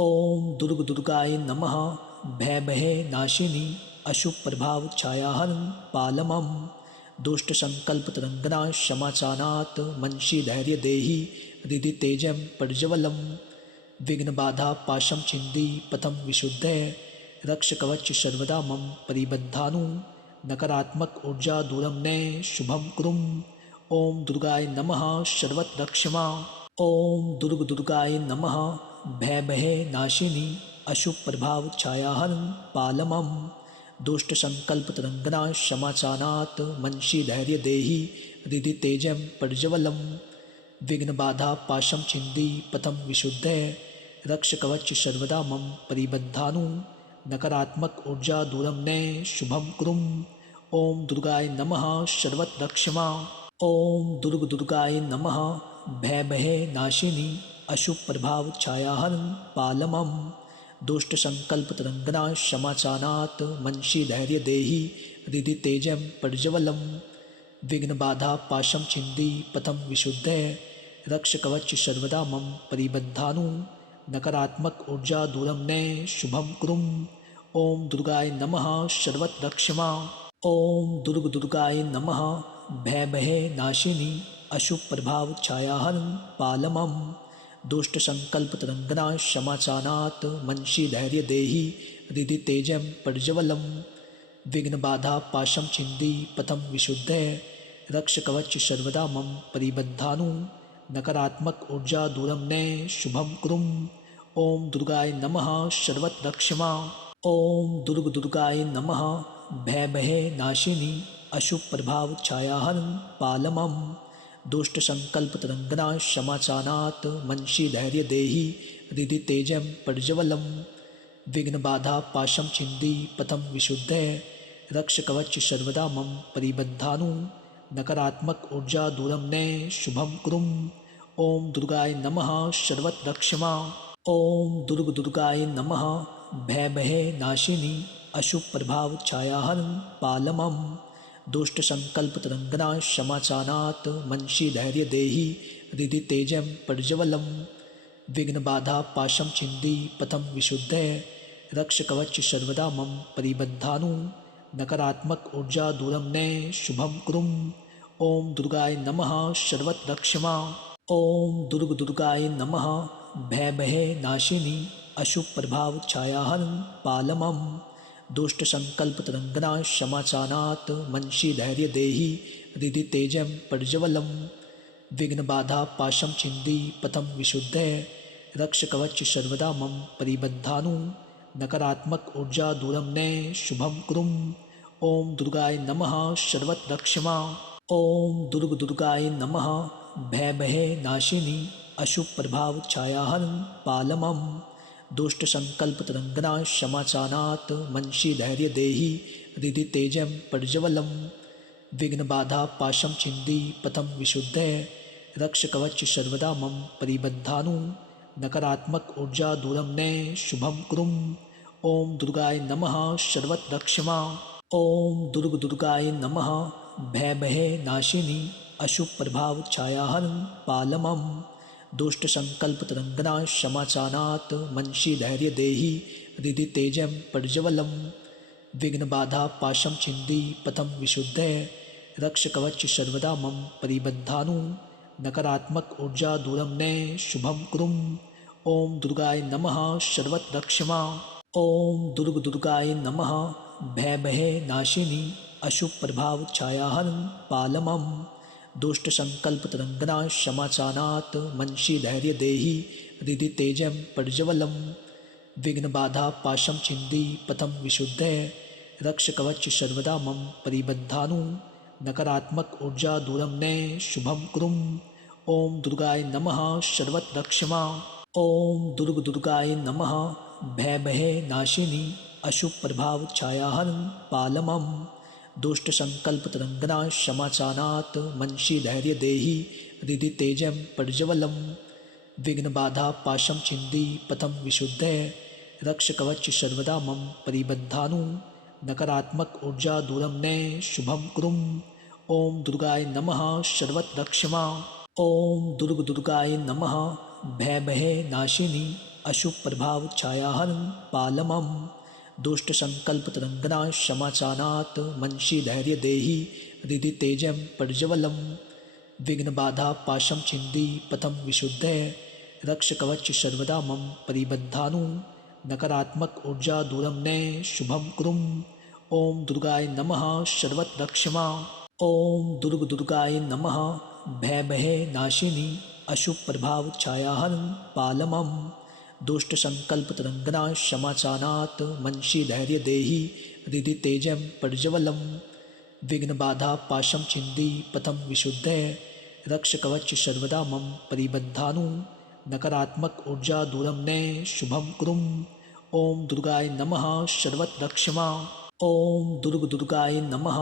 ओम दुर्ग दुर्गाय नमः। भय भय नाशिनी अशुभ प्रभाव छायाहरण पालमम दुष्ट संकल्प तरंगना क्षमाचानात् मनसी धैर्य देहि हृदि तेजम प्रज्वलम विघ्न बाधा पाशम छिंदी पथम विशुद्ध रक्ष कवच सर्वदा मम परिबद्धानु नकारात्मक ऊर्जा दूरम नय शुभम कुरुम। ओम दुर्गाय नमः सर्वत रक्षमा। ओम दुर्ग दुर्गाय नमः। भय भय नाशिनी अशुभ प्रभाव छायाहरण पालमम दुष्ट संकल्प तरंगना क्षमाचानात् मनसी धैर्य देहि हृदि तेजम प्रज्वलम विघ्न बाधा पाशम छिंदी पथम विशुद्ध रक्ष कवच सर्वदा मम परिबद्धानु नकारात्मक ऊर्जा दूरम नय शुभम कुरुम। ओम दुर्गाय नमः सर्वत रक्षमा। ओम दुर्ग दुर्गाय नमः। भय भय नाशिनी अशुभ प्रभाव छायाहरण पालमम दुष्ट संकल्प तरंगना क्षमाचानात् मनसी धैर्य देहि हृदि तेजम प्रज्वलम विघ्न बाधा पाशम छिंदी पथम विशुद्ध रक्ष कवच सर्वदा मम परिबद्धानु नकारात्मक ऊर्जा दूरम नय शुभम कुरुम। ओम दुर्गाय नमः सर्वत रक्षमा। ओम दुर्ग दुर्गाय नमः। भय भय नाशिनी अशुभ प्रभाव छायाहरण पालमम दुष्ट संकल्प तरंगना क्षमाचानात् मनसी धैर्य देहि हृदि तेजम प्रज्वलम विघ्न बाधा पाशम छिंदी पथम विशुद्ध रक्ष कवच सर्वदा मम परिबद्धानु नकारात्मक ऊर्जा दूरम नय शुभम कुरुम। ओम दुर्गाय नमः सर्वत रक्षमा। ओम दुर्ग दुर्गाय नमः। भय भय नाशिनी अशुभ प्रभाव छायाहरण पालमम दुष्ट संकल्प तरंगना क्षमाचानात् मनसी धैर्य देहि हृदि तेजम प्रज्वलम विघ्न बाधा पाशम छिंदी पथम विशुद्ध रक्ष कवच सर्वदा मम परिबद्धानु नकारात्मक ऊर्जा दूरम नय शुभम कुरुम। ओम दुर्गाय नमः सर्वत रक्षमा। ओम दुर्ग दुर्गाय नमः। भय भय नाशिनी अशुभ प्रभाव छायाहरण पालमम दुष्ट संकल्प तरंगना क्षमाचानात् मनसी धैर्य देहि हृदि तेजम प्रज्वलम विघ्न बाधा पाशम छिंदी पथम विशुद्ध रक्ष कवच सर्वदा मम परिबद्धानु नकारात्मक ऊर्जा दूरम नय शुभम कुरुम। ओम दुर्गाय नमः सर्वत रक्षमा। ओम दुर्ग दुर्गाय नमः। भय भय नाशिनी अशुभ प्रभाव छायाहरण पालमम दुष्ट संकल्प तरंगना क्षमाचानात् मनसी धैर्य देहि हृदि तेजम प्रज्वलम विघ्न बाधा पाशम छिंदी पथम विशुद्ध रक्ष कवच सर्वदा मम परिबद्धानु नकारात्मक ऊर्जा दूरम नय शुभम कुरुम। ओम दुर्गाय नमः सर्वत रक्षमा। ओम दुर्ग दुर्गाय नमः। भय भय नाशिनी अशुभ प्रभाव छायाहरण पालमम दुष्ट संकल्प तरंगना क्षमाचानात् मनसी धैर्य देहि हृदि तेजम प्रज्वलम विघ्न बाधा पाशम छिंदी पथम विशुद्ध रक्ष कवच सर्वदा मम परिबद्धानु नकारात्मक ऊर्जा दूरम नय शुभम कुरुम। ओम दुर्गाय नमः सर्वत रक्षमा। ओम दुर्ग दुर्गाय नमः। भय भय नाशिनी अशुभ प्रभाव छायाहरण पालमम दुष्ट संकल्प तरंगना क्षमाचानात् मनसी धैर्य देहि हृदि तेजम प्रज्वलम विघ्न बाधा पाशम छिंदी पथम विशुद्ध रक्ष कवच सर्वदा मम परिबद्धानु नकारात्मक ऊर्जा दूरम नय शुभम कुरुम। ओम दुर्गाय नमः सर्वत रक्षमा। ओम दुर्ग दुर्गाय नमः। भय भय नाशिनी अशुभ प्रभाव छायाहरण पालमम दुष्ट संकल्प तरंगना क्षमाचानात् मनसी धैर्य देहि हृदि तेजम प्रज्वलम विघ्न बाधा पाशम छिंदी पथम विशुद्ध रक्ष कवच सर्वदा मम परिबद्धानु नकारात्मक ऊर्जा दूरम नय शुभम कुरुम। ओम दुर्गाय नमः सर्वत रक्षमा। ओम दुर्ग दुर्गाय नमः। भय भय नाशिनी अशुभ प्रभाव छायाहरण पालमम दुष्ट संकल्प तरंगना क्षमाचानात् मनसी धैर्य देहि हृदि तेजम प्रज्वलम विघ्न बाधा पाशम छिंदी पथम विशुद्ध रक्ष कवच सर्वदा मम परिबद्धानु नकारात्मक ऊर्जा दूरम नय शुभम कुरुम। ओम दुर्गाय नमः सर्वत रक्षमा। ओम दुर्ग दुर्गाय नमः। भय भय नाशिनी अशुभ प्रभाव छायाहनं पालमं दुष्ट संकल्प तरंगनाशमाचानात् मनसि धैर्य देहि हृदि तेजं प्रज्वलं विघ्न बाधा पाशं छिन्दी पथं विशुद्धे रक्ष कवच सर्वदा मम परिबद्धानु नकारात्मक ऊर्जा दूरम ने शुभम कुरुम। ओम दुर्गाय नमः सर्वत्र रक्षमा। ओम दुर्गाय नमः भय भये नाशिनी अशुभ प्रभाव छायाहनं पालमं दुष्ट संकल्प तरंगनाशमाचानात् मनसि धैर्य देहि हृदि तेजं प्रज्वलं विघ्न बाधा पाशं छिन्दी पथं विशुद्धे रक्ष कवच सर्वदा मम परिबद्धानु नकारात्मक ऊर्जा दूरम ने शुभम कुरुम। ओम दुर्गाय नमः सर्वत्र रक्षमा। ओम दुर्गाय नमः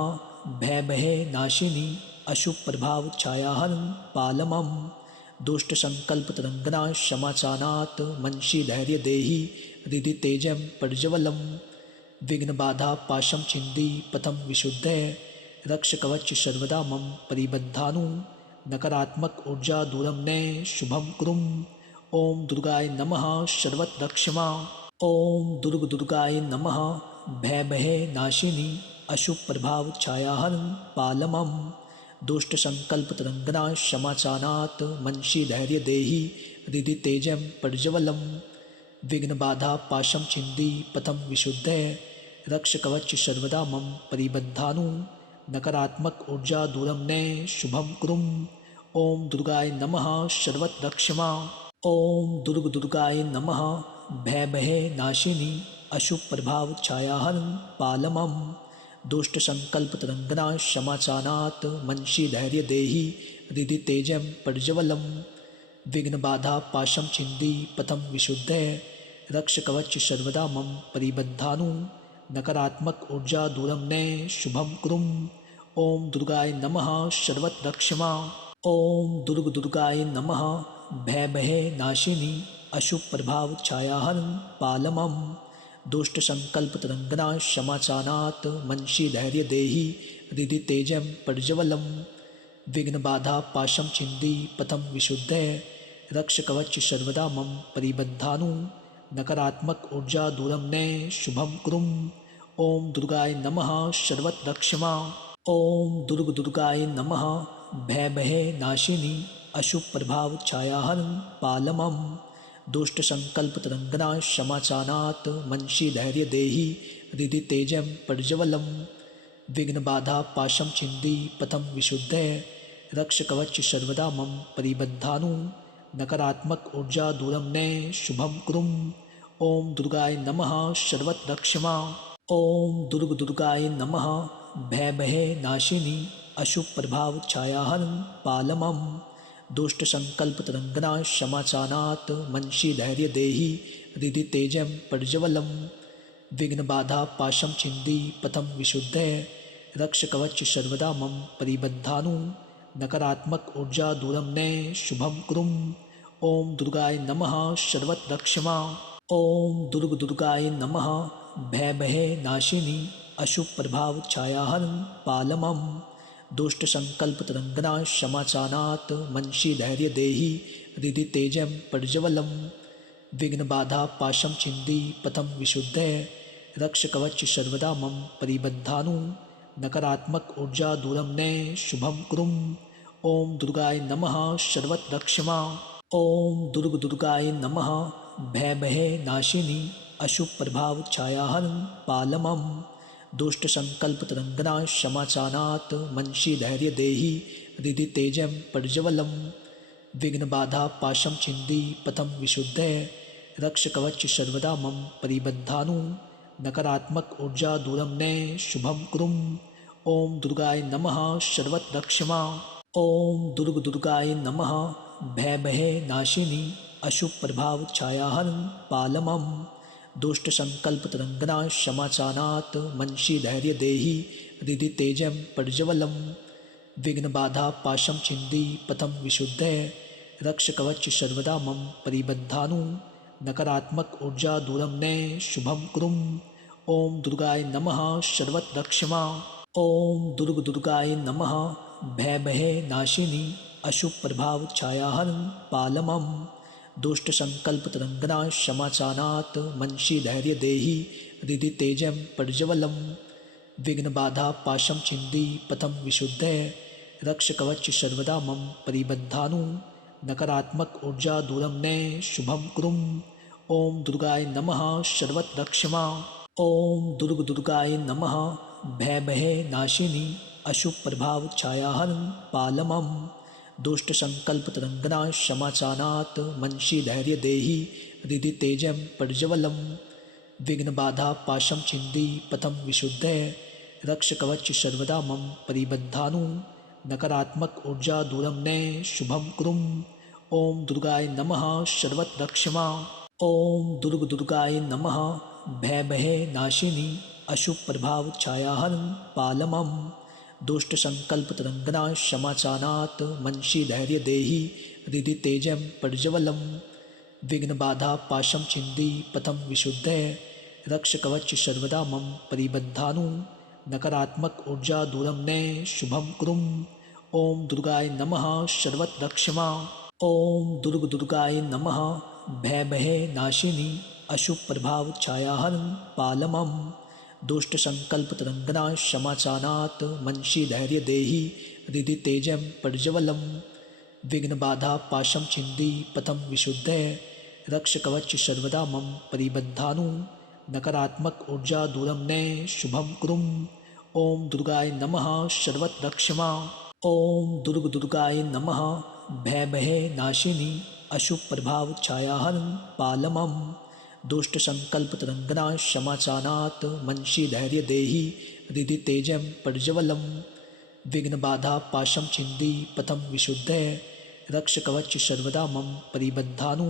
भय भये नाशिनी अशुभ प्रभाव छायाहनं पालमं दुष्ट संकल्प तरंगनाशमाचानात् मनसि धैर्य देहि हृदि तेजं प्रज्वलं विघ्न बाधा पाशं छिन्दी पथं विशुद्धे रक्ष कवच सर्वदा मम परिबद्धानु नकारात्मक ऊर्जा दूरम ने शुभम कुरुम। ओम दुर्गाय नमः सर्वत्र रक्षमा। ओम दुर्गाय नमः भय भये नाशिनी अशुभ प्रभाव छायाहनं पालमं दुष्ट संकल्प तरंगनाशमाचानात् मनसि धैर्य देहि हृदि तेजं प्रज्वलं विघ्न बाधा पाशं छिन्दी पथं विशुद्धे रक्ष कवच सर्वदा मम परिबद्धानु नकारात्मक ऊर्जा दूरम ने शुभम कुरुम। ओम दुर्गाय नमः सर्वत्र रक्षमा। ओम दुर्गाय नमः भय भये नाशिनी अशुभ प्रभाव छायाहनं पालमं दुष्ट संकल्प तरंगनाशमाचानात् मनसि धैर्य देहि हृदि तेजं प्रज्वलं विघ्न बाधा पाशं छिन्दी पथं विशुद्धे रक्ष कवच सर्वदा मम परिबद्धानु नकारात्मक ऊर्जा दूरम ने शुभम कुरुम। ओम दुर्गाय नमः सर्वत्र रक्षमा। ओम दुर्गाय नमः भय भये नाशिनी अशुभ प्रभाव छायाहनं पालमं दुष्ट संकल्प तरंगनाशमाचानात् मनसि धैर्य देहि हृदि तेजं प्रज्वलं विघ्न बाधा पाशं छिन्दी पथं विशुद्धे रक्ष कवच सर्वदा मम परिबद्धानु नकारात्मक ऊर्जा दूरम ने शुभम कुरुम। ओम दुर्गाय नमः सर्वत्र रक्षमा। ओम दुर्गाय नमः भय भये नाशिनी अशुभ प्रभाव छायाहनं पालमं दुष्ट संकल्प तरंगनाशमाचानात् मनसि धैर्य देहि हृदि तेजं प्रज्वलं विघ्न बाधा पाशं छिन्दी पथं विशुद्धे रक्ष कवच सर्वदा मम परिबद्धानु नकारात्मक ऊर्जा दूरम ने शुभम कुरुम। ओम दुर्गाय नमः सर्वत्र रक्षमा। ओम दुर्गाय नमः भय भये नाशिनी अशुभ प्रभाव छायाहनं पालमं दुष्ट संकल्प तरंगनाशमाचानात् मनसि धैर्य देहि हृदि तेजं प्रज्वलं विघ्न बाधा पाशं छिन्दी पथं विशुद्धे रक्ष कवच सर्वदा मम परिबद्धानु नकारात्मक ऊर्जा दूरम ने शुभम कुरुम। ओम दुर्गाय नमः सर्वत्र रक्षमा। ओम दुर्गाय नमः भय भये नाशिनी अशुभ प्रभाव छायाहनं पालमं दुष्ट संकल्प तरंगनाशमाचानात् मनसि धैर्य देहि हृदि तेजं प्रज्वलं विघ्न बाधा पाशं छिन्दी पथं विशुद्धे रक्ष कवच सर्वदा मम परिबद्धानु नकारात्मक ऊर्जा दूरम ने शुभम कुरुम। ओम दुर्गाय नमः सर्वत्र रक्षमा। ओम दुर्गाय नमः भय भये नाशिनी अशुभ प्रभाव छायाहनं पालमं दुष्ट संकल्प तरंगनाशमाचानात् मनसि धैर्य देहि हृदि तेजं प्रज्वलं विघ्न बाधा पाशं छिन्दी पथं विशुद्धे रक्ष कवच सर्वदा मम परिबद्धानु नकारात्मक ऊर्जा दूरम ने शुभम कुरुम। ओम दुर्गाय नमः सर्वत्र रक्षमा। ओम दुर्गाय नमः भय भये नाशिनी अशुभ प्रभाव छायाहनं पालमं दुष्ट संकल्प तरंगनाशमाचानात् मनसि धैर्य देहि हृदि तेजं प्रज्वलं विघ्न बाधा पाशं छिन्दी पथं विशुद्धे रक्ष कवच सर्वदा मम परिबद्धानु नकारात्मक ऊर्जा दूरम ने शुभम कुरुम। ओम दुर्गाय नमः सर्वत्र रक्षमा। ओम दुर्गाय नमः भय भये नाशिनी अशुभ प्रभाव छायाहनं पालमं दुष्टसङ्कल्पतरङ्गना क्षमाचानात् मनसि धैर्यदेहि हृदि तेजं प्रज्वलं विघ्नबाधा पाशं छिन्दी पथं विशुद्धय रक्षकवच सर्वदा मम परिबद्धानु नकारात्मक ऊर्जा दूरं नय शुभं कुरुम। ओम दुर्गाय नमः सर्वत्र रक्षमा। ओम दुर्गाय नमः भय नाशिनी अशुभ प्रभाव छायाहन पालमम दुष्ट संकल्प तरंगना क्षमाचानात् मनसि धैर्यदेहि हृदि तेजं प्रज्वलं विघ्न बाधा पाशं छिन्दी पथं विशुद्धय रक्षकवच सर्वदा मम परिबद्धानु नकारात्मक ऊर्जा दूरं नय शुभं कुरुम। ओम दुर्गाय नमः सर्वत्र रक्षमा। ओम दुर्गाय नमः भय नाशिनी अशुभ प्रभाव छायाहन पालमम दुष्ट संकल्प तरंगना क्षमाचानात् मनसि धैर्यदेहि हृदि तेजं प्रज्वलं विघ्न बाधा पाशं छिन्दी पथं विशुद्धय रक्षकवच सर्वदा मम परिबद्धानु नकारात्मक ऊर्जा दूरं नय शुभं कुरुम। ओम दुर्गाय नमः सर्वत्र रक्षमा। ओम दुर्गाय नमः भय नाशिनी अशुभ प्रभाव छायाहन पालमम दुष्ट संकल्प तरंगना क्षमाचानात् मनसि धैर्यदेहि हृदि तेजं प्रज्वलं विघ्न बाधा पाशं छिन्दी पथं विशुद्धय रक्षकवच सर्वदा मम परिबद्धानु नकारात्मक ऊर्जा दूरं नय शुभं कुरुम। ओम दुर्गाय नमः सर्वत्र रक्षमा। ओम दुर्गाय नमः भय नाशिनी अशुभ प्रभाव छायाहन पालमम दुष्ट संकल्प तरंगना क्षमाचानात् मनसि धैर्यदेहि हृदि तेजं प्रज्वलं विघ्न बाधा पाशं छिन्दी पथं विशुद्धय रक्षकवच सर्वदा मम परिबद्धानु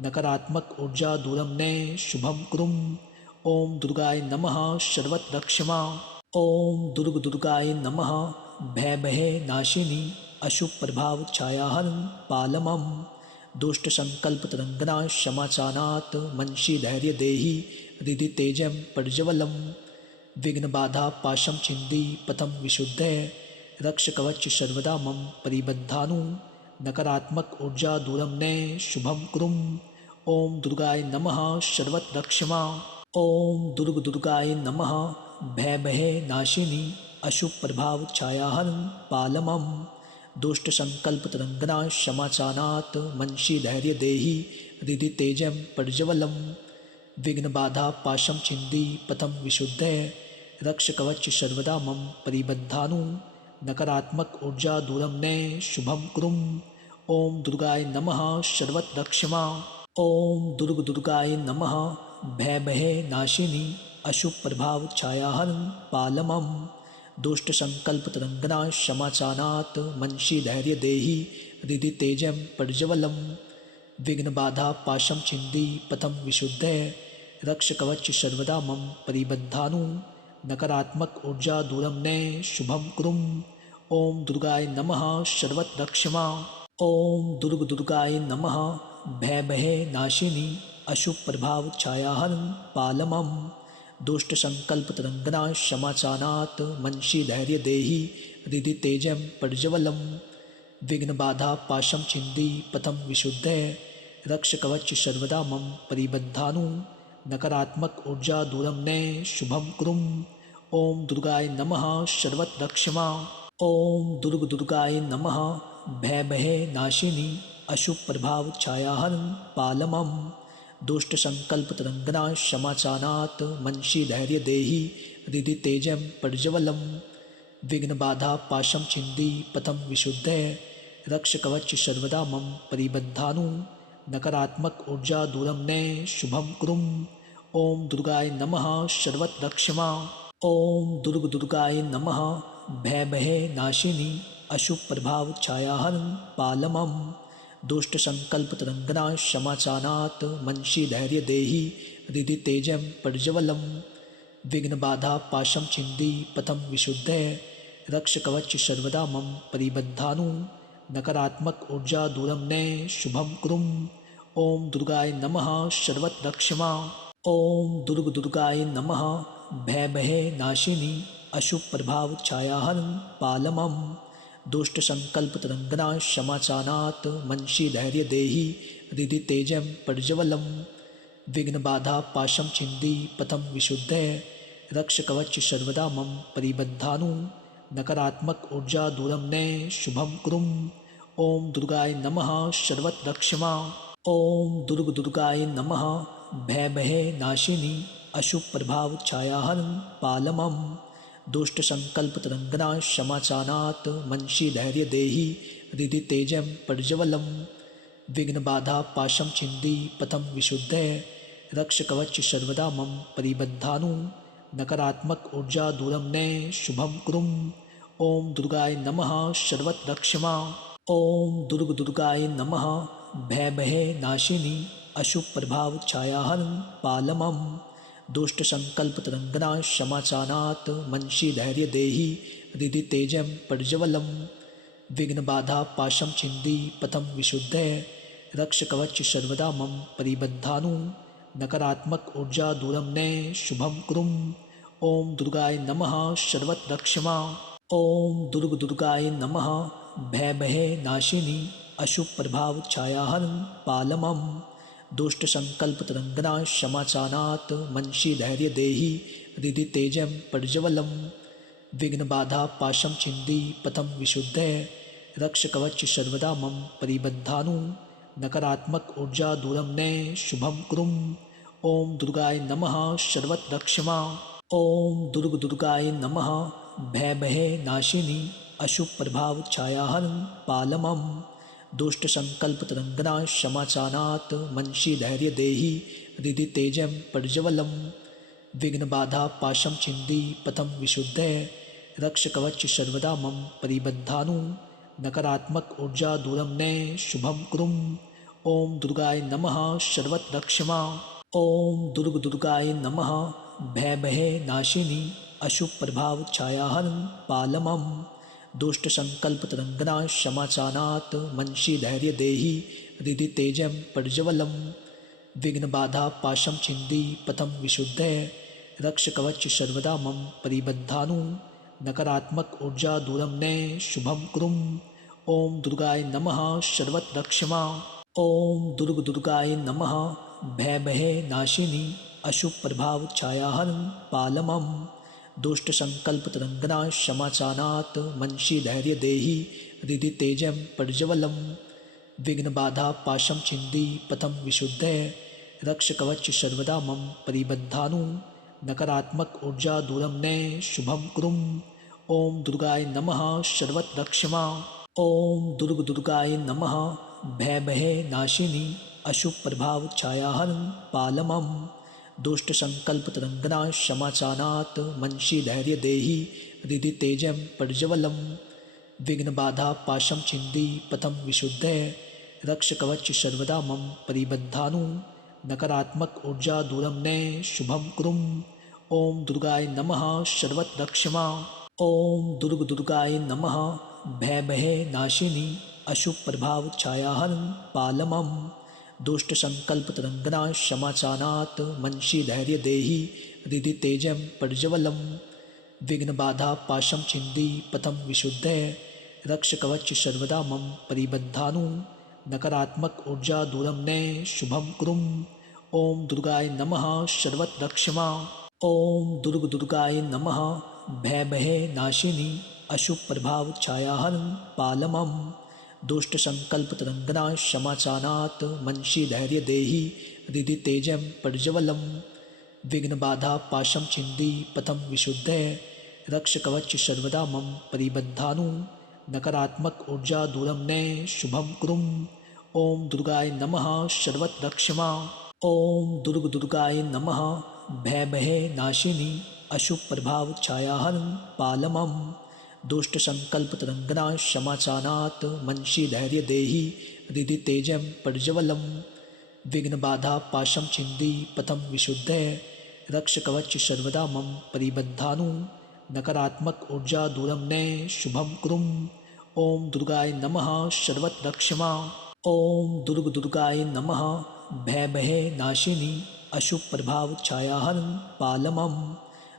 नकारात्मक ऊर्जा दूरं नय शुभं कुरुम। ओम दुर्गाय नमः सर्वत्र रक्षमा। ओम दुर्गाय नमः भय नाशिनी अशुभ प्रभाव छायाहन पालमम दुष्ट संकल्प तरंगना क्षमाचानात् मनसि धैर्यदेहि हृदि तेजं प्रज्वलं विघ्न बाधा पाशं छिन्दी पथं विशुद्धय रक्षकवच सर्वदा मम परिबद्धानु नकारात्मक ऊर्जा दूरं नय शुभं कुरुम। ओम दुर्गाय नमः सर्वत्र रक्षमा। ओम दुर्गाय नमः भय नाशिनी अशुभ प्रभाव छायाहन पालमम दुष्ट संकल्प तरंगना क्षमाचानात् मनसि धैर्यदेहि हृदि तेजं प्रज्वलं विघ्न बाधा पाशं छिन्दी पथं विशुद्धय रक्षकवच सर्वदा मम परिबद्धानु नकारात्मक ऊर्जा दूरं नय शुभं कुरुम। ओम दुर्गाय नमः सर्वत्र रक्षमा। ओम दुर्गाय नमः भय नाशिनी अशुभ प्रभाव छायाहन पालमम दुष्ट संकल्प तरंगना क्षमाचानात् मनसि धैर्यदेहि हृदि तेजं प्रज्वलं विघ्न बाधा पाशं छिन्दी पथं विशुद्धय रक्षकवच सर्वदा मम परिबद्धानु नकारात्मक ऊर्जा दूरं नय शुभं कुरुम। ओम दुर्गाय नमः सर्वत्र रक्षमा। ओम दुर्गाय नमः भय नाशिनी अशुभ प्रभाव छायाहन पालमम दुष्ट संकल्प तरंगना क्षमाचानात् मनसि धैर्यदेहि हृदि तेजं प्रज्वलं विघ्न बाधा पाशं छिन्दी पथं विशुद्धय रक्षकवच सर्वदा मम परिबद्धानु नकारात्मक ऊर्जा दूरं नय शुभं कुरुम। ओम दुर्गाय नमः सर्वत्र रक्षमा। ओम दुर्गाय नमः भय नाशिनी अशुभ प्रभाव छायाहन पालमम दुष्ट संकल्प तरंगना क्षमाचानात् मनसि धैर्यदेहि हृदि तेजं प्रज्वलं विघ्न बाधा पाशं छिन्दी पथं विशुद्धय रक्षकवच सर्वदा मम परिबद्धानु नकारात्मक ऊर्जा दूरं नय शुभं कुरुम। ओम दुर्गाय नमः सर्वत्र रक्षमा। ओम दुर्गाय नमः भय नाशिनी अशुभ प्रभाव छायाहन पालमम दुष्ट संकल्प तरंगना क्षमाचानात् मनसि धैर्यदेहि हृदि तेजं प्रज्वलं विघ्न बाधा पाशं छिन्दी पथं विशुद्धय रक्षकवच सर्वदा मम परिबद्धानु नकारात्मक ऊर्जा दूरं नय शुभं कुरुम। ओम दुर्गाय नमः सर्वत्र रक्षमा। ओम दुर्गाय नमः भय नाशिनी अशुभ प्रभाव छायाहन पालमम दुष्टसङ्कल्पतरङ्गना क्षमाचानात् मनसि धैर्यदेहि हृदि तेजं प्रज्वलं विघ्नबाधापाशं छिन्दी पथं विशुद्धे रक्षकवच सर्वदा मम परिबद्धानु नकारात्मक ऊर्जा दूरं ने शुभं कुरुम। ओम दुर्गाय नमः सर्वत्र रक्षमा। ओम दुर्गाय नमः भय भये नाशिनी अशुभ प्रभाव छायाहन पालमम दुष्ट संकल्प तरंगना क्षमाचानात् मनसि धैर्य देहि हृदि तेजं प्रज्वलम विघ्न बाधा पाशम छिंदी पथम विशुद्धे रक्ष कवच सर्वदा मम परिबद्धानु नकारात्मक ऊर्जा दूरम ने शुभम कुरुम। ओम दुर्गाय नमः सर्वत्र रक्षमा। ओम दुर्गाय नमः भय भये नाशिनी अशुभ प्रभाव छायाहन पालमम दुष्ट संकल्प तरंगना क्षमाचानात् मनसि धैर्य देहि हृदि तेजं प्रज्वलम विघ्न बाधा पाशम छिंदी पथम विशुद्धे रक्ष कवच सर्वदा मम परिबद्धानु नकारात्मक ऊर्जा दूरम ने शुभम कुरुम। ओम दुर्गाय नमः सर्वत्र रक्षमा। ओम दुर्गाय नमः भय भये नाशिनी अशुभ प्रभाव छायाहन पालमम दुष्ट संकल्प तरंगना क्षमाचानात् मनसि धैर्य देहि हृदि तेजं प्रज्वलम विघ्न बाधा पाशम छिंदी पथम विशुद्धे रक्ष कवच सर्वदा मम परिबद्धानु नकारात्मक ऊर्जा दूरम ने शुभम कुरुम। ओम दुर्गाय नमः सर्वत्र रक्षमा। ओम दुर्गाय नमः भय भये नाशिनी अशुभ प्रभाव छायाहन पालमम दुष्ट संकल्प तरंगना क्षमाचानात् मनसि धैर्य देहि हृदि तेजं प्रज्वलम विघ्न बाधा पाशम छिंदी पथम विशुद्धे रक्ष कवच सर्वदा मम परिबद्धानु नकारात्मक ऊर्जा दूरम ने शुभम कुरुम। ओम दुर्गाय नमः सर्वत्र रक्षमा। ओम दुर्गाय नमः भय भये नाशिनी अशुभ प्रभाव छायाहन पालमम दुष्ट संकल्प तरंगना क्षमाचानात् मनसि धैर्य देहि हृदि तेजं प्रज्वलम विघ्न बाधा पाशम छिंदी पथम विशुद्धे रक्ष कवच सर्वदा मम परिबद्धानु नकारात्मक ऊर्जा दूरम ने शुभम कुरुम। ओम दुर्गाय नमः सर्वत्र रक्षमा। ओम दुर्गाय नमः भय भये नाशिनी अशुभ प्रभाव छायाहन पालमम दुष्ट संकल्प तरंगना क्षमाचानात् मनसि धैर्य देहि हृदि तेजं प्रज्वलम विघ्न बाधा पाशम छिंदी पथम विशुद्धे रक्ष कवच सर्वदा मम परिबद्धानु नकारात्मक ऊर्जा दूरम ने शुभम कुरुम। ओम दुर्गाय नमः सर्वत्र रक्षमा। ओम दुर्गाय नमः भय भये नाशिनी अशुभ प्रभाव छायाहन पालमम दुष्ट संकल्प तरंगना क्षमाचानात् मनसि धैर्य देहि हृदि तेजं प्रज्वलम विघ्न बाधा पाशम छिंदी पथम विशुद्धे रक्ष कवच सर्वदा मम परिबद्धानु नकारात्मक ऊर्जा दूरम ने शुभम कुरुम। ओम दुर्गाय नमः सर्वत्र रक्षमा। ओम दुर्गाय नमः भय भये नाशिनी अशुभ प्रभाव छायाहन पालमम दुष्ट संकल्प तरंगना क्षमाचानात् मनसि धैर्य देहि हृदि तेजं प्रज्वलम विघ्न बाधा पाशम छिंदी पथम विशुद्धे रक्ष कवच सर्वदा मम परिबद्धानु नकारात्मक ऊर्जा दूरम ने शुभम कुरुम। ओम दुर्गाय नमः सर्वत्र रक्षमा। ओम दुर्गाय नमः भय भये नाशिनी अशुभ प्रभाव छायाहन पालमम दुष्ट संकल्प तरंगना क्षमाचानात् मनसि धैर्य देहि हृदि तेजं प्रज्वलम विघ्न बाधा पाशम छिंदी पथम विशुद्धे रक्ष कवच सर्वदा मम परिबद्धानु नकारात्मक ऊर्जा दूरम ने शुभम कुरुम। ओम दुर्गाय नमः सर्वत्र रक्षमा। ओम दुर्गाय नमः भय भये नाशिनी अशुभ प्रभाव छायाहन पालमम दुष्ट संकल्प तरंगना क्षमाचानात् मनसि धैर्य देहि हृदि तेजं प्रज्वलम विघ्न बाधा पाशम छिंदी पथम विशुद्धे रक्ष कवच सर्वदा मम परिबद्धानु नकारात्मक ऊर्जा दूरम ने शुभम कुरुम। ओम दुर्गाय नमः सर्वत्र रक्षमा। ओम दुर्गाय नमः भय भये नाशिनी अशुभ प्रभाव छायाहन पालमम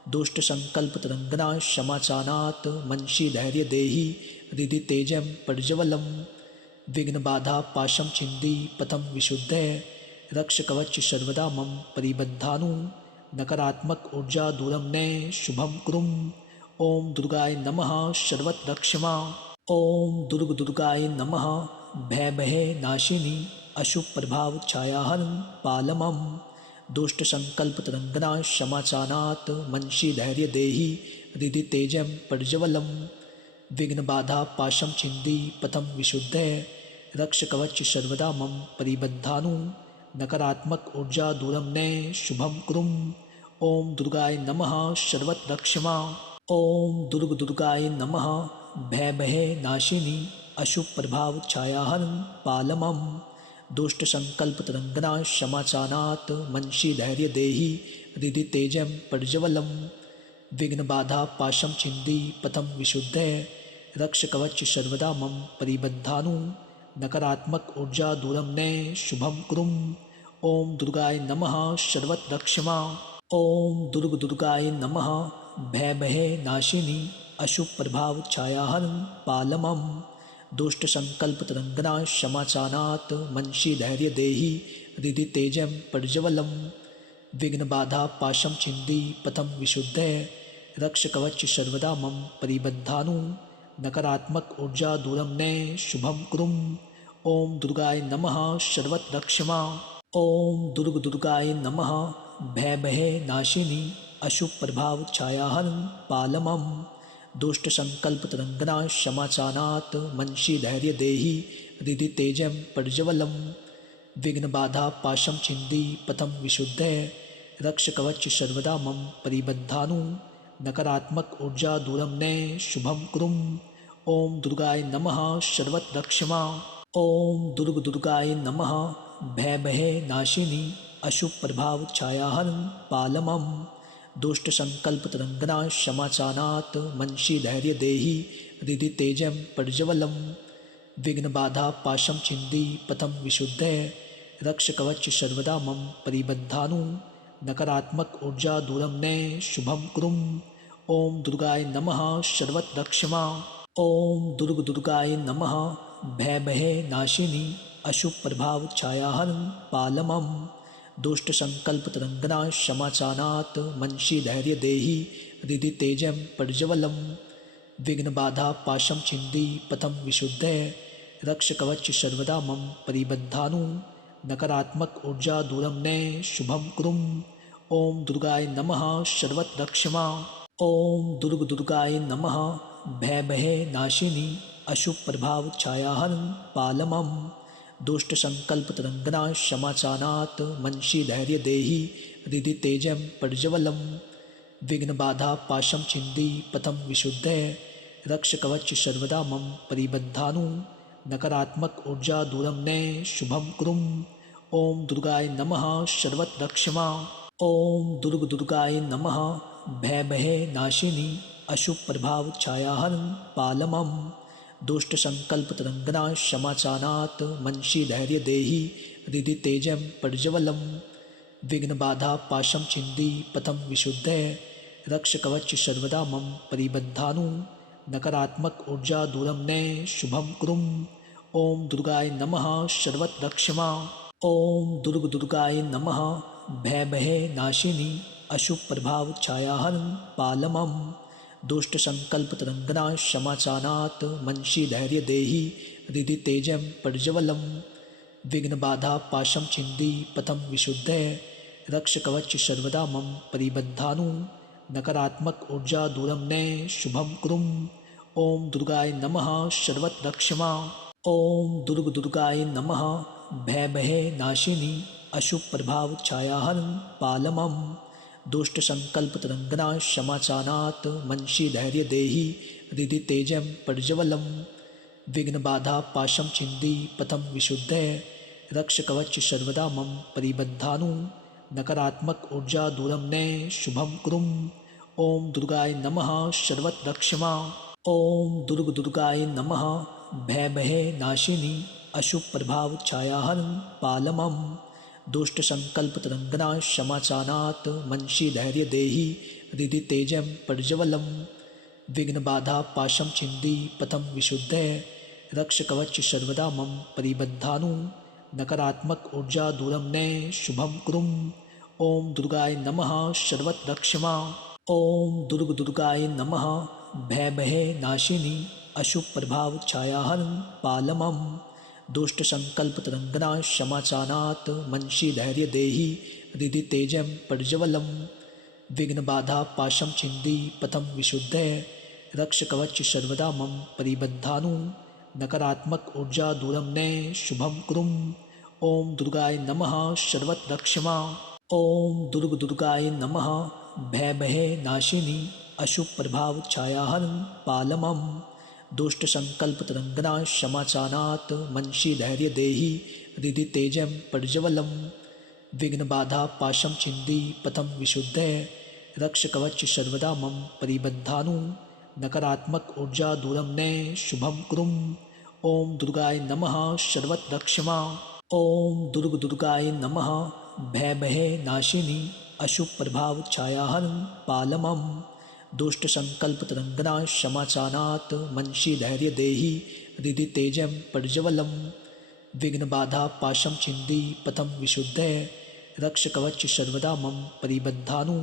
दुष्टसङ्कल्पतरङ्गना क्षमाचानात् मनसि धैर्यदेहि हृदि तेजं प्रज्वलं विघ्नबाधापाशं छिन्दी पथं विशुद्धे रक्षकवच सर्वदा मम परिबद्धानु नकारात्मक ऊर्जा दूरं ने शुभं कुरुम। ओम दुर्गाय नमः सर्वत्र क्षमा। ओम दुर्गाय नमः भय नाशिनी अशुभ प्रभाव छायाहन पालमम दुष्ट संकल्प तरंगना क्षमाचानात् मनसि धैर्य देहि हृदि तेजं प्रज्वलम विघ्न बाधा पाशम छिंदी पथम विशुद्धे रक्ष कवच सर्वदा मम परिबद्धानु नकारात्मक ऊर्जा दूरम ने शुभम कुरुम। ओम दुर्गाय नमः सर्वत्र क्षमा। ओम दुर्गाय नमः भय नाशिनी अशुभ प्रभाव छायाहन पालमम दुष्ट संकल्प तरंगना क्षमाचानात् मनसि धैर्य देहि हृदि तेजं प्रज्वलम विघ्न बाधा पाशम छिंदी पथम विशुद्धे रक्ष कवच सर्वदा मम परिबद्धानु नकारात्मक ऊर्जा दूरम ने शुभम कुरुम। ओम दुर्गाय नमः सर्वत्र क्षमा। ओम दुर्गाय नमः भय नाशिनी अशुभ प्रभाव छायाहन पालमम दुष्ट संकल्प तरंगना क्षमाचानात् मनसि धैर्य देहि हृदि तेजं प्रज्वलम विघ्न बाधा पाशम छिंदी पथम विशुद्धे रक्ष कवच सर्वदा मम परिबद्धानु नकारात्मक ऊर्जा दूरम ने शुभम कुरुम। ओम दुर्गाय नमः सर्वत्र क्षमा। ओम दुर्गाय नमः भय नाशिनी अशुभ प्रभाव छायाहन पालमम दुष्ट संकल्प तरंगना क्षमाचानात् मनसि धैर्य देहि हृदि तेजं प्रज्वलम विघ्न बाधा पाशम छिंदी पथम विशुद्धे रक्ष कवच सर्वदा मम परिबद्धानु नकारात्मक ऊर्जा दूरम ने शुभम कुरुम। ओम दुर्गाय नमः सर्वत्र क्षमा। ओम दुर्गाय नमः भय नाशिनी अशुभ प्रभाव छायाहन पालमम दुष्ट संकल्प तरंगना क्षमाचानात् मनसि धैर्य देहि हृदि तेजं प्रज्वलम विघ्न बाधा पाशम छिंदी पथम विशुद्धे रक्ष कवच सर्वदा मम परिबद्धानु नकारात्मक ऊर्जा दूरम ने शुभम कुरुम। ओम दुर्गाय नमः सर्वत्र क्षमा। ओम दुर्गाय नमः भय नाशिनी अशुभ प्रभाव छायाहन पालमम दुष्ट संकल्प तरंगना क्षमाचानात् मनसि धैर्य देहि हृदि तेजं प्रज्वलम विघ्न बाधा पाशम छिंदी पथम विशुद्धे रक्ष कवच सर्वदा मम परिबद्धानु नकारात्मक ऊर्जा दूरम ने शुभम कुरुम। ओम दुर्गाय नमः सर्वत्र क्षमा। ओम दुर्गाय नमः भय नाशिनी अशुभ प्रभाव छायाहन पालमम दुष्ट संकल्प तरंगना क्षमाचानात् मनसि धैर्य देहि हृदि तेजं प्रज्वलम विघ्न बाधा पाशम छिंदी पथम विशुद्धे रक्ष कवच सर्वदा मम परिबद्धानु नकारात्मक ऊर्जा दूरम ने शुभम कुरुम। ओम दुर्गाय नमः सर्वत्र क्षमा। ओम दुर्गाय नमः भय नाशिनी अशुभ प्रभाव छायाहन पालमम दुष्ट संकल्प तरंगना क्षमाचानात् मनसि धैर्य देहि हृदि तेजं प्रज्वलम विघ्न बाधा पाशम छिंदी पथम विशुद्धे रक्ष कवच सर्वदा मम परिबद्धानु नकारात्मक ऊर्जा दूरम ने शुभम कुरुम। ओम दुर्गाय नमः सर्वत्र क्षमा। ओम दुर्गाय नमः भय नाशिनी अशुभ प्रभाव छायाहन पालमम दुष्ट संकल्प तरंगना क्षमाचानात् मनसि धैर्य देहि हृदि तेजं प्रज्वलम विघ्न बाधा पाशम छिंदी पथम विशुद्धे रक्ष कवच सर्वदा मम परिबद्धानु नकारात्मक ऊर्जा दूरम ने शुभम कुरुम। ओम दुर्गाय नमः सर्वत्र क्षमा। ओम दुर्गाय नमः भय नाशिनी अशुभ प्रभाव छायाहन पालमम दुष्ट संकल्प तरंगना क्षमाचानात् मनसि धैर्य देहि हृदि तेजं प्रज्वलम विघ्न बाधा पाशम छिंदी पथम विशुद्धे रक्ष कवच सर्वदा मम परिबद्धानु नकारात्मक ऊर्जा दूरम ने शुभम कुरुम। ओम दुर्गाय नमः सर्वत्र क्षमा। ओम दुर्गाय नमः भय नाशिनी अशुभ प्रभाव छायाहन पालमम दुष्टसङ्कल्पतरङ्गना क्षमाचानात् मनसि धैर्यदेहि हृदि तेजं प्रज्वलं विघ्नबाधापाशं छिन्दी पथं विशुद्धे रक्षकवच सर्वदा मम परिबद्धानु नकारात्मक ऊर्जा दूरं ने शुभं कुरुम। ओम दुर्गाय नमः सर्वत्र क्षमा। ओम दुर्गाय नमः भय भये नाशिनी अशुभ प्रभाव छायाहन पालमम दुष्ट संकल्प तरंगना क्षमाचानात् मनसि धैर्य देहि हृदि तेजं प्रज्वलम विघ्न बाधा पाशम छिंदी पथम विशुद्धे रक्ष कवच सर्वदा मम परिबद्धानु नकारात्मक ऊर्जा दूरं ने शुभम कुरुम। ओम दुर्गाय नमः सर्वत्र क्षमा। ओम दुर्गाय नमः भय भये नाशिनी अशुभ प्रभाव छायाहन पालमम दुष्ट संकल्प तरंगना क्षमाचानात् मनसि धैर्य देहि हृदि तेजं प्रज्वलम विघ्न बाधा पाशम छिंदी पथम विशुद्धे रक्ष कवच सर्वदा मम परिबद्धानु नकारात्मक ऊर्जा दूरं ने शुभम कुरुम। ओम दुर्गाय नमः सर्वत्र क्षमा। ओम दुर्गाय नमः भय भये नाशिनी अशुभ प्रभाव छायाहन पालमम दुष्ट संकल्प तरंगना क्षमाचानात् मनसि धैर्य देहि हृदि तेजं प्रज्वलम विघ्न बाधा पाशम छिंदी पथम विशुद्धे रक्ष कवच सर्वदा मम परिबद्धानु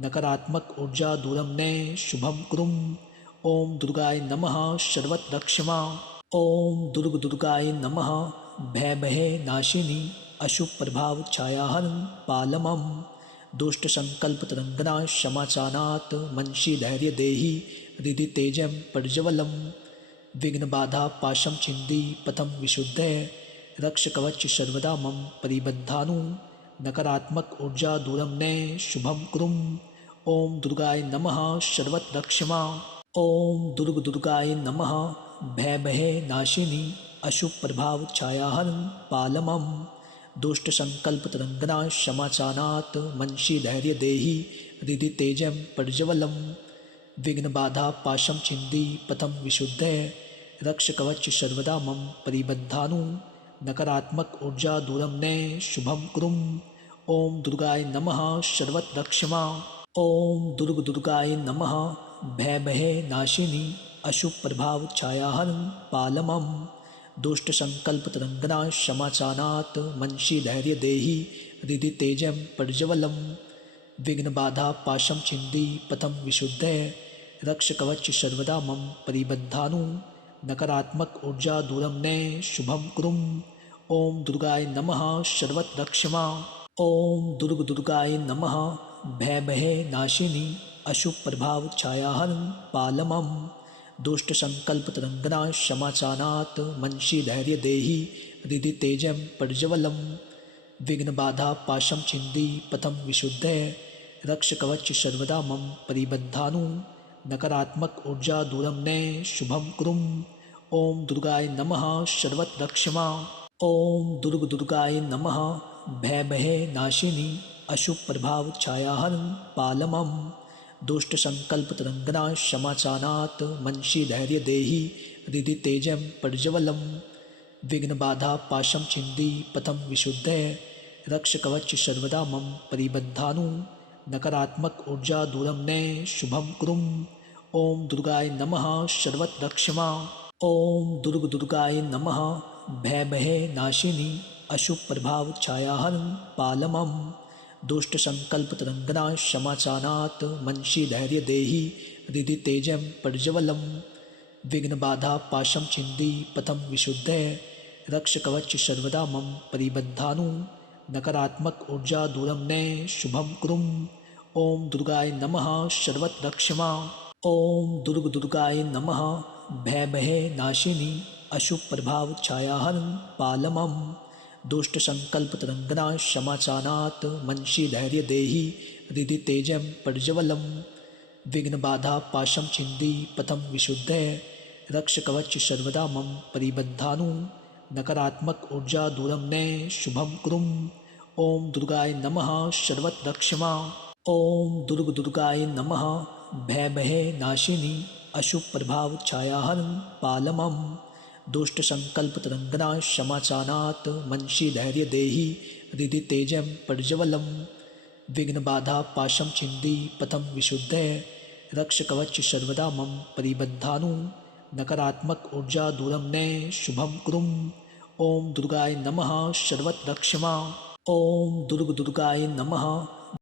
नकारात्मक ऊर्जा दूरं ने शुभम कुरुम। ओम दुर्गाय नमः सर्वत्र क्षमा। ओम दुर्गाय नमः भय भये नाशिनी अशुभ प्रभाव छायाहन पालमम दुष्ट संकल्प तरंगना क्षमाचानात् मनसि धैर्य देहि हृदि तेजं प्रज्वलम विघ्न बाधा पाशम छिंदी पथम विशुद्धे रक्ष कवच सर्वदा मम परिबद्धानु नकारात्मक ऊर्जा दूरं ने शुभम कुरुम। ओम दुर्गाय नमः सर्वत्र क्षमा। ओम दुर्गाय नमः भय भये नाशिनी अशुभ प्रभाव छायाहन पालमम दुष्ट संकल्प तरंगना क्षमाचानात् मनसि धैर्य देहि हृदि तेजं प्रज्वलम विघ्न बाधा पाशम छिंदी पथम विशुद्धे रक्ष कवच सर्वदा मम परिबद्धानु नकारात्मक ऊर्जा दूरं ने शुभम कुरुम। ओम दुर्गाय नमः सर्वत्र क्षमा। ओम दुर्गाय नमः भय भये नाशिनी अशुभ प्रभाव छायाहन पालमम दुष्ट संकल्प तरंगना क्षमाचानात् मनसि धैर्य देहि हृदि तेजं प्रज्वलम विघ्न बाधा पाशम छिंदी पथम विशुद्धे रक्ष कवच सर्वदा मम परिबद्धानु नकारात्मक ऊर्जा दूरं ने शुभम कुरुम। ओम दुर्गाय नमः सर्वत्र क्षमा। ओम दुर्गाय नमः भय भये नाशिनी अशुभ प्रभाव छायाहन पालमम दुष्ट संकल्प तरंगना क्षमाचानात् मनसि धैर्य देहि हृदि तेजं प्रज्वलम विघ्न बाधा पाशम छिंदी पथम विशुद्धे रक्ष कवच सर्वदा मम परिबद्धानु नकारात्मक ऊर्जा दूरं ने शुभम कुरुम। ओम दुर्गाय नमः सर्वत्र क्षमा। ओम दुर्गाय नमः भय भये नाशिनी अशुभ प्रभाव छायाहन पालमम दुष्ट संकल्प तरंगना क्षमाचानात् मनसि धैर्य देहि हृदि तेजं प्रज्वलम विघ्न बाधा पाशम छिंदी पथम विशुद्धे रक्ष कवच सर्वदा मम परिबद्धानु नकारात्मक ऊर्जा दूरं ने शुभम कुरुम। ओम दुर्गाय नमः सर्वत्र क्षमा। ओम दुर्गाय नमः भय भये नाशिनी अशुभ प्रभाव छायाहन पालमम दुष्ट संकल्प तरंगना क्षमाचानात् मनसि धैर्य देहि हृदि तेजं प्रज्वलम विघ्न बाधा पाशम छिंदी पथम विशुद्धे रक्ष कवच सर्वदा मम परिबद्धानु नकारात्मक ऊर्जा दूरं ने शुभम कुरुम। ओम दुर्गाय नमः सर्वत्र क्षमा। ओम दुर्गाय नमः भय भये नाशिनी अशुभ प्रभाव छायाहन पालमम दुष्ट संकल्प तरंगना क्षमाचानात् मनसि धैर्य देहि हृदि तेजं प्रज्वलम विघ्न बाधा पाशम छिंदी पथम विशुद्धे रक्ष कवच सर्वदा मम परिबद्धानु नकारात्मक ऊर्जा दूरं ने शुभम कुरुम। ओम दुर्गाय नमः सर्वत्र क्षमा। ओम दुर्गाय नमः भय भये नाशिनी अशुभ प्रभाव छायाहन पालमम दुष्टसङ्कल्पतरङ्गना क्षमाचानात् मनसि देहि हृदि तेजं प्रज्वलं विघ्नबाधा पाशं छिन्दी पथं विशुद्धे रक्ष कवच सर्वदा मम परिबद्धानु नकारात्मक ऊर्जा दूरं ने शुभं कुरुम। ओम दुर्गाय नमः सर्वत्र क्षमा। ओम दुर्गाय नमः